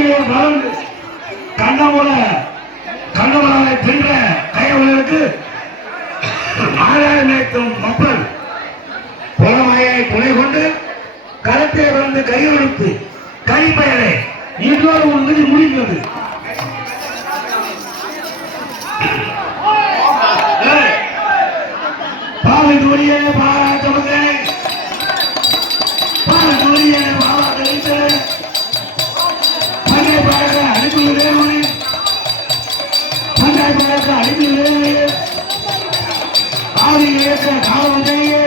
காட்டிலே வளர்ந்து கண்ணமலை சென்ற கையவர்களுக்கு ஆதாரம் மக்கள் புலமையை துணை கொண்டு களத்தை வந்து கையெழுத்து கைப்பெயரை இன்னொரு உறுதி முடிந்தது. பாலத்தூரிய பாராட்டப்பட்டே பாலத்தூரிய பாராட்ட பஞ்சை பழக்க அனுப்பியுள்ளே பஞ்சாய் பழக்க அனுப்பியுள்ளே ஆதி இயக்க காலவந்தையே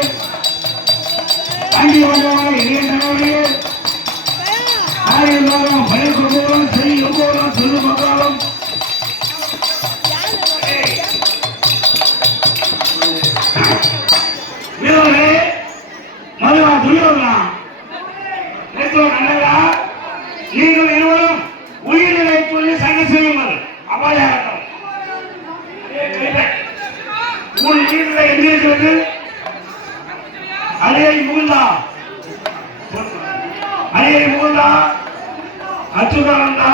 அண்டி வந்தவரை இளைய கணவரையே ஆயிரம் பயிர் கொண்டோம் சரி எங்கோடும் சொல்லு மக்காலும் மதுவா துரியோதனா நல்லதா நீங்கள் இருவரும் உயிரினை சொல்லி சண்டை செய்யுங்கள். அபாயம் உன் வீட்டில் எங்க இருக்கிறது? அலையை முகுந்தா அச்சுதானந்தா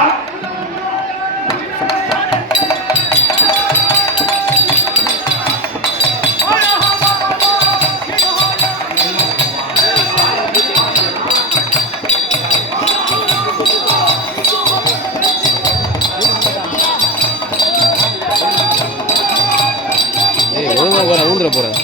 ஊன்ற போறேன்.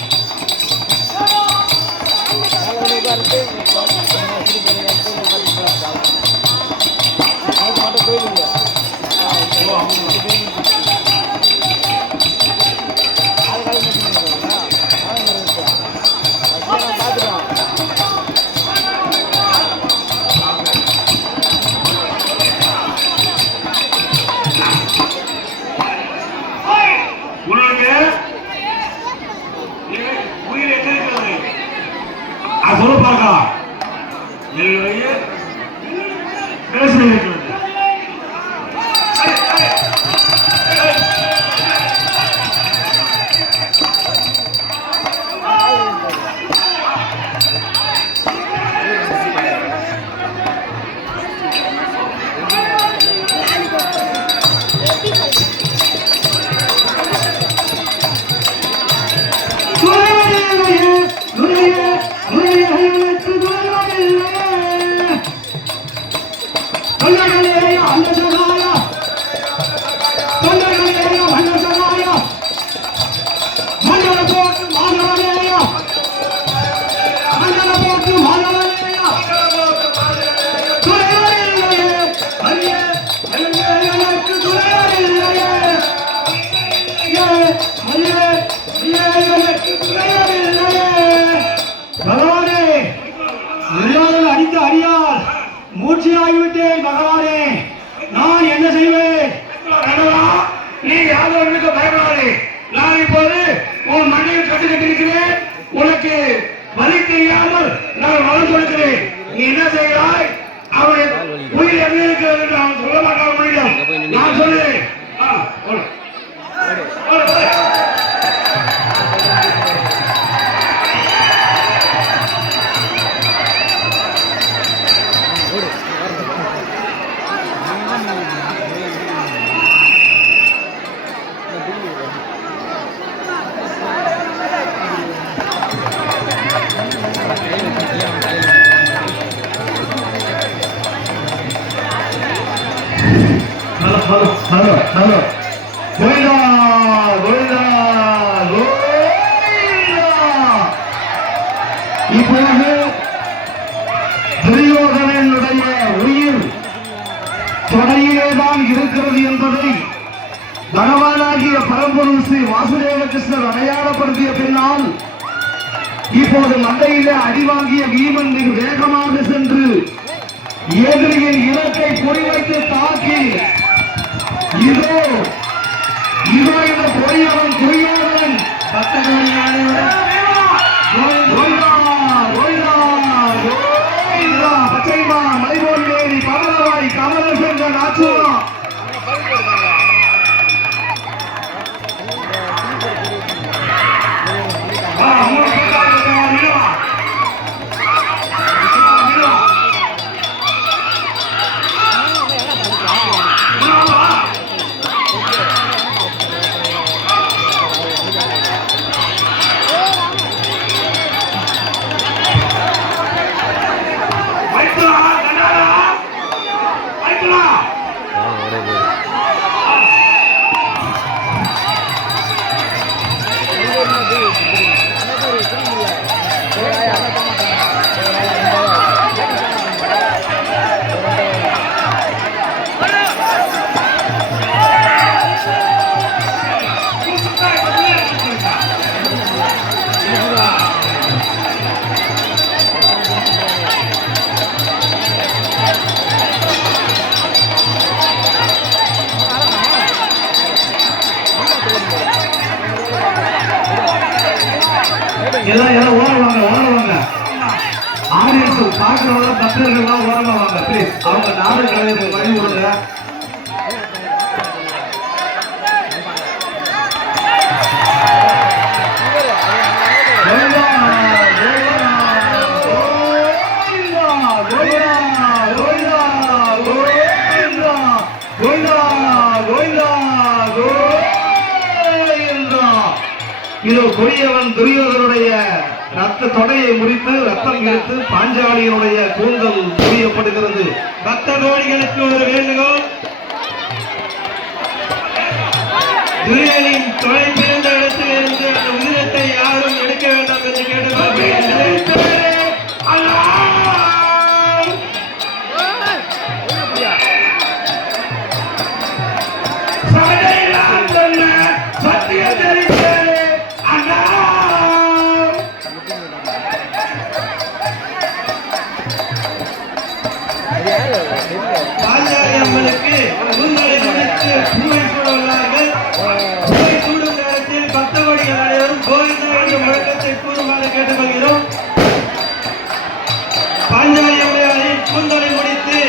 மூச்சியாகிவிட்டேன் பகவானே, நான் என்ன செய்வேன்? நீ யாதவர்களுக்கு பயப்படாதே. நான் இப்போது உன் மண்ணில் கட்டிருக்கிறேன். உனக்கு வலி தெரியாமல் நான் வளம் கொடுக்கிறேன். நீ என்ன செய்கிறாய்? அவன் உயிர் என்ன இருக்கிறது என்று அவன் சொல்ல மாட்டான். உன்னிடம் நான் சொல்லுவேன். ஹலோ கோயிலா கோயிலா கோயிலா. இப்பொழுது துரியோதனனுடைய உயிர் தொடையிலேதான் இருக்கிறது என்பதை பகவானாகிய பரம்பொருள் ஸ்ரீ வாசுதேவ கிருஷ்ணர் அடையாளப்படுத்திய பின்னால் இப்போது மண்டையிலே அடிவாங்கிய பீமன் மிக வேகமாக சென்று எதிரியின் இலக்கை குறிவைத்து தாக்கி இதோ இதோ இந்த பொறியவன் துரியோதனன் பச்சைமா மலைபோல் மேரி பவனவாய் கமல சென்ற நாச்சுவா எல்லாம் ஓரவாங்க ஆடியன்ஸ் பார்க்கிறவங்க பக்தர்கள்லாம் ஓரமா வாங்க ப்ளீஸ். அவங்க நாடு கலைஞருக்கு வழி விடுங்க. இதோ கொடியவன் துரியோதனுடைய ரத்த தொடையை முறித்து ரத்தம் இழுத்து பாஞ்சாலியினுடைய கூந்தல் புரியப்படுகிறது. பக்த கோடிகளுக்கு ஒரு வேண்டுகோள், துரியனின் தொலை பிறந்த இடத்தில் இருந்து அந்த உயிரத்தை யாரும் எடுக்க வேண்டாம் என்று கேட்டுக்கொள்கிறேன். பாஞ்சாலி அம்மனுக்கு கூந்தலை முடித்து பூவை சூட உள்ளார்கள். பூவை சூடும் நேரத்தில் பக்த கோடிகள் அனைவரும் கோவிந்தா என்ற முழக்கத்தை கூறுமாறு கேட்டுக்கொள்கிறோம். பாஞ்சாலி அம்மையாரின் கூந்தலை முடித்து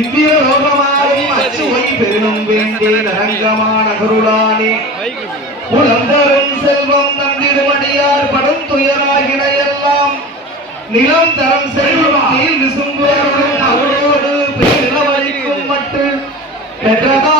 இந்திய லோகமாயும் அச்சுவை பெருளும் வேண்டேன் அரங்கமான கருளானே உலந்தரும் செல்வம் நந்திடுமடியார் படும் துயராகின எல்லாம் நிலம் தரம் செல்வம் நீர் விசும்புவருடன் அவரோடு பேரவழிக்கும் மற்ற பெற்றதா